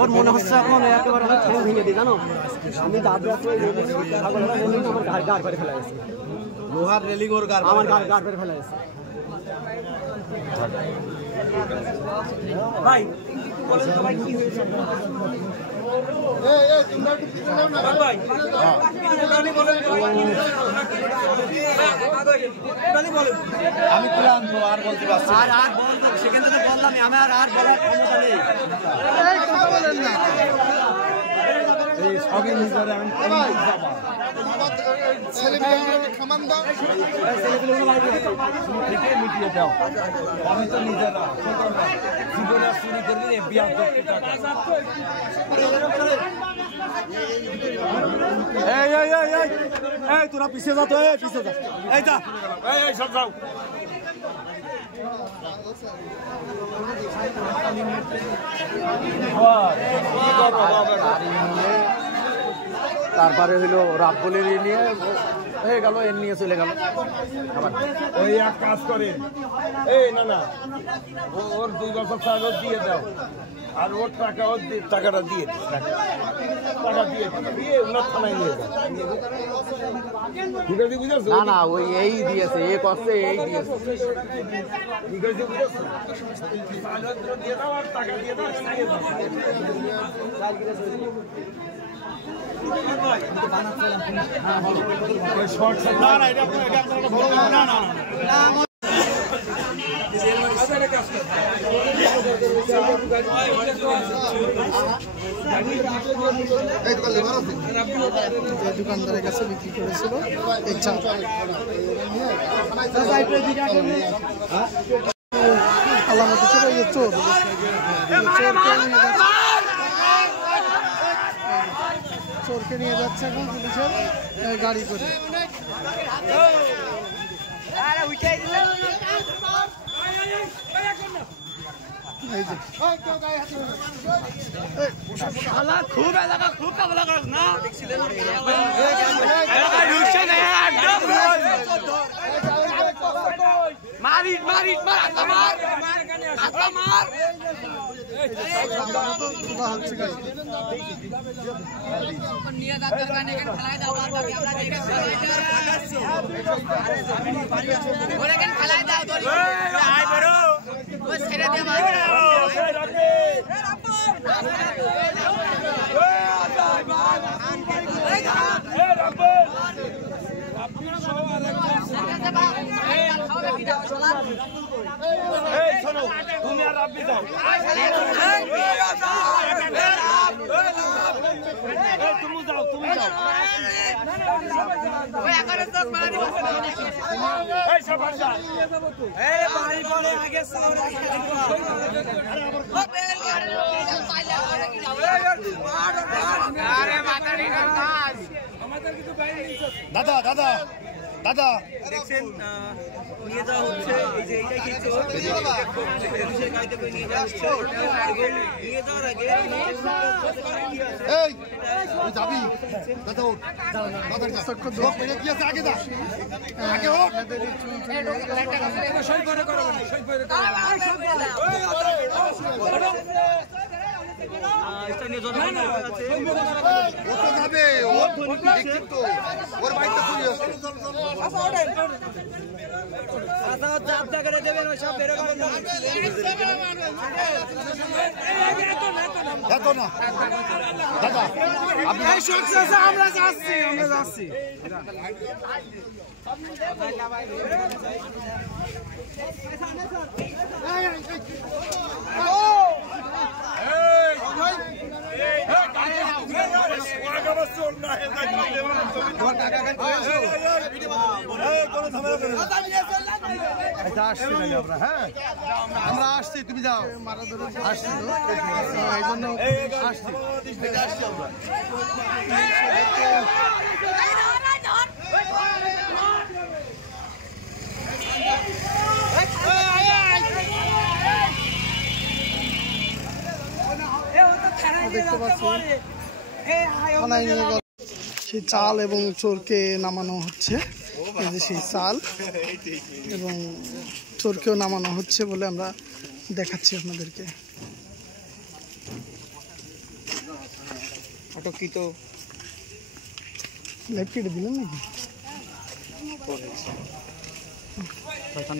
ওর মনে হচ্ছে এখন একেবারে ভেঙে দিই জানো আমি আমার গাড় করে ফেলা গেছে লোহার রেলিং ওর গাড় আমার গাড় করে ফেলা গেছে ভাই বলেন তো ভাই কি হয়েছে আমি ক্লান্ত আর বলতে পারছি আর বলতো সেখান থেকে বললাম আমার আর বলার ক্ষমতা নেই এই সবই নিজের আমি মিটিয়ে দাও আমি তো নিজেরা জীবনে চুরি করবি বিয়ার এই তোরা পিছিয়ে যা তো পিছিয়ে যা এই যা এই সব যাও তারপরে হইলো রাব্বলের নিয়ে হয়ে গেল এর নিয়ে চলে গেল আবার ওই এক কাজ করেন এই না ওর 2 বছর চাল দিয়ে দাও আর ওর টাকা ওর টাকাটা দিয়ে টাকা দিয়ে ওনার থানায় নিয়ে যাও ঠিক আছে বুঝেছো না ওই এই দিয়েছে এ করছে এই দিয়েছে ঠিক আছে বুঝেছো দিয়ে দাও আর টাকা দিয়ে দাও দোকানদারের কাছে বিক্রি করেছিল আলামত ছিল চোর চোরকে নিয়ে যাচ্ছে এখন পুলিশের গাড়ি করে খুব এলাকা খুব কাবলা কর না মারিট মারিট মার মার নিয়ে যাচ্ছে এখানে খেলায় দাও আমরা দেখেছি ওরে কেন খেলায় দাও তোর আয় বেরো ওই ছেড়ে দে মার তুমি আর রাব্বি যাও তুমি যাও ওই আকারে তো মারা দিবা এই সবার যা এই বাড়ি পড়ে আগে সর আরে মাতারি কাজ আমাদের কিছু বাইরে দাদা দেখছেন নিয়ে যাওয়া হচ্ছে এই যে এইটা কি চোর পুলিশের গাড়িতে করে নিয়ে যাওয়া হচ্ছে নিয়ে যাওয়ার আগে এই যাবি দাদা ওঠ দাদা সটকে দো পেরে কি আছে আগে যা আগে ওঠ সই করে করো সই করে করো স্থানীয় জনগণ আছে ও তো যাবে ও দেখছি তো ওর বাইকটা চুরি হচ্ছে আচ্ছা চাপ দা করে দেবেন ওই সব বেরো করে এত না দাদা আপনি এই শখস আছে আমরা যাচ্ছি আমরা আসছি তুমি যাও আসছি এই জন্য আসছি আমরা দেখতে পাচ্ছি থানায় নিয়ে গেল সেই চাল এবং চোরকে নামানো হচ্ছে। এই যে সেই চাল এবং চোরকেও নামানো হচ্ছে বলে আমরা দেখাচ্ছি আপনাদেরকে। আটককৃত লাইভ কেটে দিলেন নাকি? দোকান